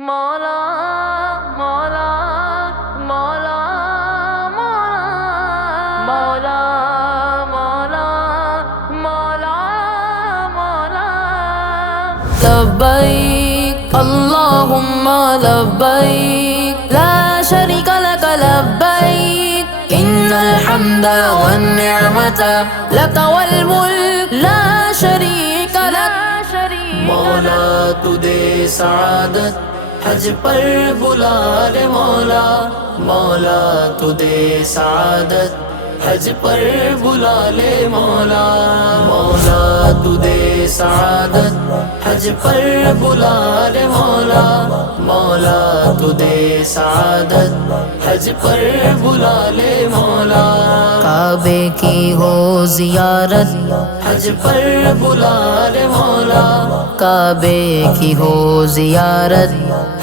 مولا مولا مولا مولا مولا مولا مولا لبيك اللهم لبيك لا شريك لك لبيك إن الحمد والنعمة لك والملك لا شريك لك مولا تو دے سعادت حج پر بلا لے مولا مولا تو دے سعادت حج پر بلا لے مولا مولا تو دے سعادت حج پر بلا لے مولا مولا تو دے سعادت حج پر بلا لے مولا کعبے کی ہو زیارت حج پر بلا لے مولا کعبے کی ہو زیارت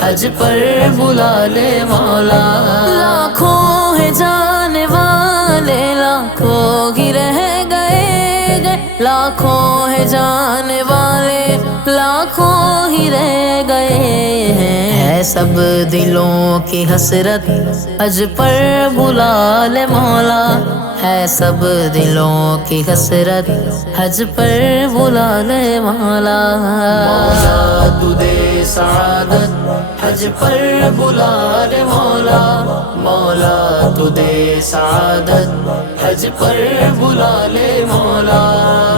حج پر بلا لے مولا لاکھوں ہے جانے والے لاکھوں ہی رہ گئے لاکھوں ہے جانے والے لاکھوں ہی رہ گئے ہیں سب دلوں کی حسرت حج پر بلا لے مولا ہے سب دلوں کی حسرت حج پر بلا لے مولا مولا تو دے سعادت حج پر بلا لے مولا مولا تو دے سعادت حج پر بلا لے مولا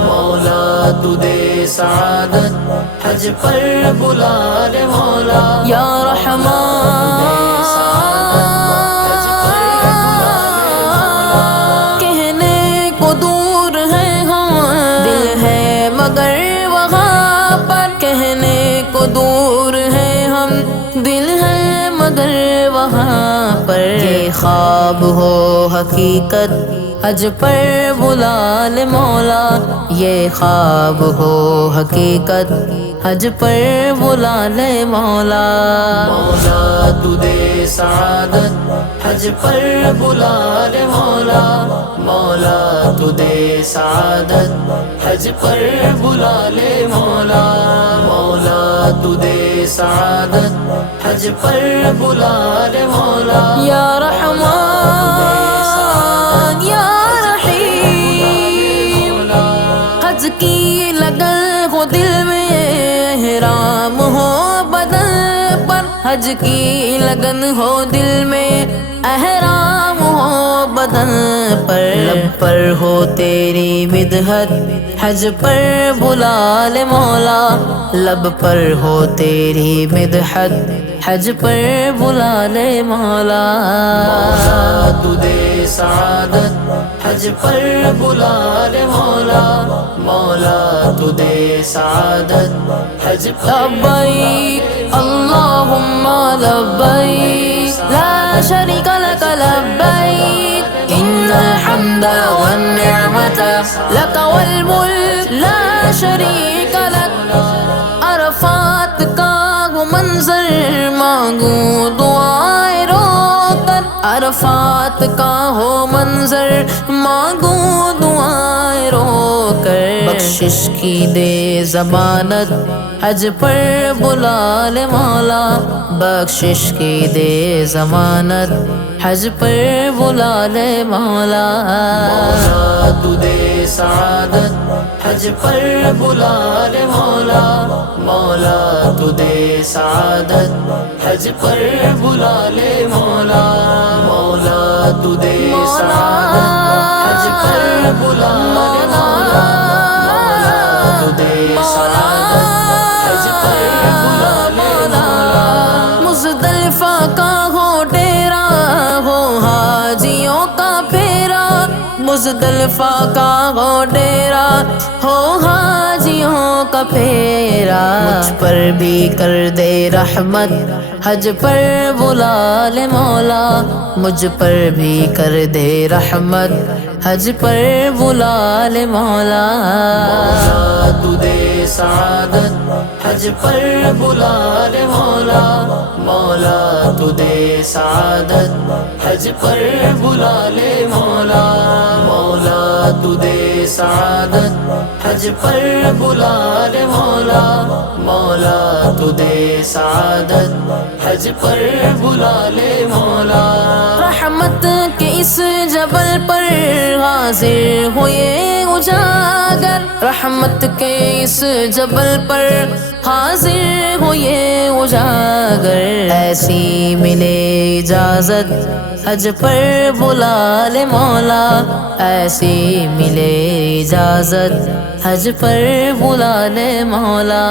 مولا تو دے سعادت حج پر بلا لے مولا یا رحمان کہنے کو دور ہے ہم دل ہے مگر وہاں پر کہنے کو دور ہے ہم دل ہے مگر وہاں پر یہ خواب ہو حقیقت حج پر بلا لے مولا یہ خواب ہو حقیقت حج پر بلا لے مولا مولا تو دے سعادت حج پر بلا لے مولا مولا تو دے سعادت حج پر بلا لے مولا مولا تو دے سعادت حج پر بلا لے مولا یا رحمان یا رحیم حج کی لگن ہو دل میں احرام ہو بدن پر حج کی لگن ہو دل میں احرام ہو بدن پر لب پر ہو تیری مدحت حج پر بلا لے مولا لب پر ہو تیری مدحت حج پر بلا لے مولا مولا تو دے سعادت حج پر بلا لے مولا مولا تو دے سعادت حج لبیک اللہم لبیک لا شریک لک لبیک ان الحمد والنعمت لک والملک لا شریک لک عرفات کا وہ منظر مانگوں دعائیں رو کر عرفات کا ہو منظر مانگوں دعائیں رو کر بخشش کی دے ضمانت حج پر بلا لے مولا بخشش کی دے ضمانت حج پر بلا لے مولا مولا تو دے سعادت حج پر بلا لے مولا مولا تو دے سعادت حج پر بلا لے مولا مولا تو دے سعادت حج پر بلا لے مولا مولا تو دے سعادت حج پر بلا لے مولا مزدلفہ کا ہو ڈیرا ہو حاجیوں کا پھیرا مزدلفہ کا ہو ڈیرا ہو حاجیوں کا پھیرا مجھ پر بھی کر دے رحمت حج پر بلا لے مولا مجھ پر بھی کر دے رحمت حج پر بلا لے مولا مولا تو دے سعادت حج پر بلا لے مولا مولا تو دے سعادت حج پر بلا لے مولا مولا تو دے سعادت حج پر بلا لے مولا مولا تو دے سعادت حج پر بلا لے مولا رحمت کے اس جبل پر حاضر ہوئے اجاگر رحمت کے اس جبل پر حاضر ہوئے اجاگر ایسی ملے اجازت حج پر بلا لے مولا ایسی ملے اجازت حج پر بلا لے مولا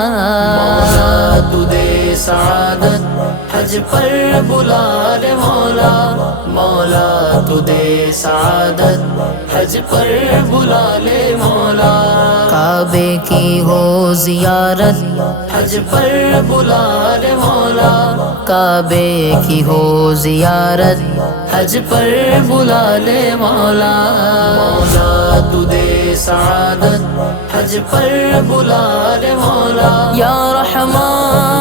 مولا تو دے سعادت حج پر بلا لے مولا مولا تو دے سعادت حج پر بلا لے مولا کعبے کی ہو زیارت حج پر بلا لے مولا کعبے کی ہو زیارت حج پر بلا لے مولا مولا تو دے سعادت حج پر بلا لے مولا یا رحمان